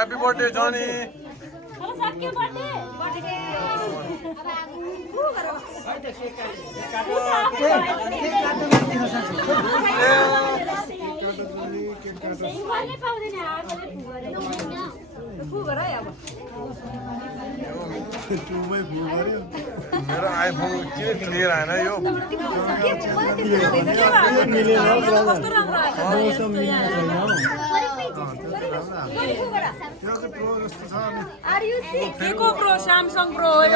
Happy birthday, Johnny. मेरो iPhone किन clear आएन यो Are you sick? Kiko Pro, Samsung Pro. Are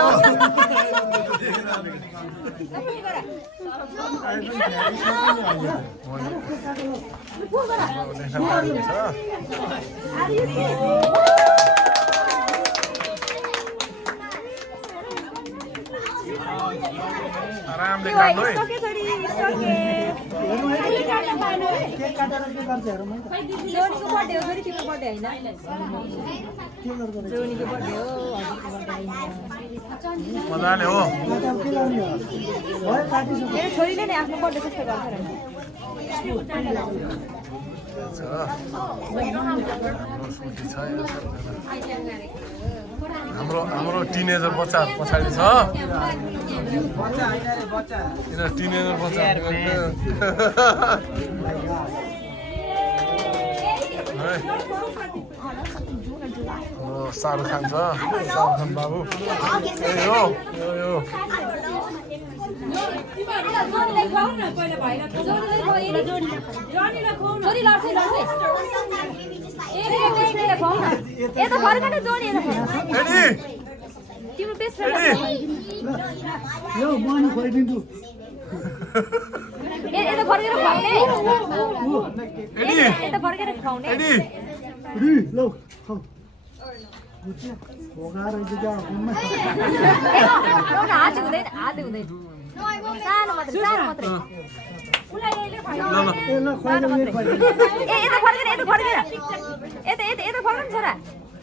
you sick? आरामले काट्नु है मजाले हो छोरीले नै आफ्नो बर्थडे कस्तो हाम्रो टिनेजर बच्चा पछाडि छ टिनेजर बच्चा शाहरुख खान छ शाहरुख खान बाबु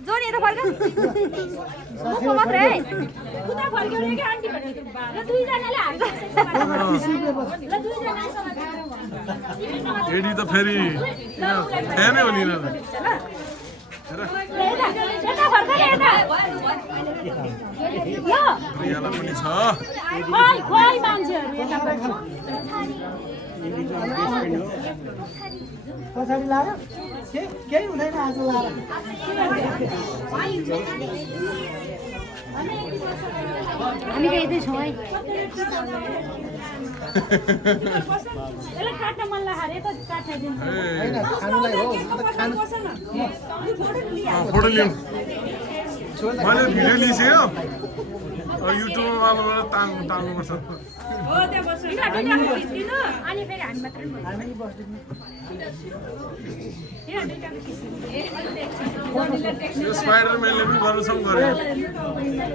जोनी यता फर्क मुखमा मात्र है उता फर्क्यो नि के आन्टी भन्नु ल दुई जनाले हान्छ ल दुई जनासँग एडी त फेरि फ्यानै हो नि र यता फर्क यता यो प्रियाला पनि छ खोइ खोइ मान्छेहरु यता फर्क पछाडि लाएर केही हुँदैन आज लाएर हामी त यतै छौँ है यसलाई काट्न मन लाग्यो त काट्छाइदिनु हैन खानुलाई हो खानु फोटो लिउँ मैले भिडियो लिइसक्यो युट्युबमा तान्नुपर्छ हो त्यहाँ बस्नु दुईटाको खिच्दिनु अनि फेरि हामी मात्रै हामी बस्दिनु यो स्पाइडरम्यानले पनि गर्नु सक्छ गरे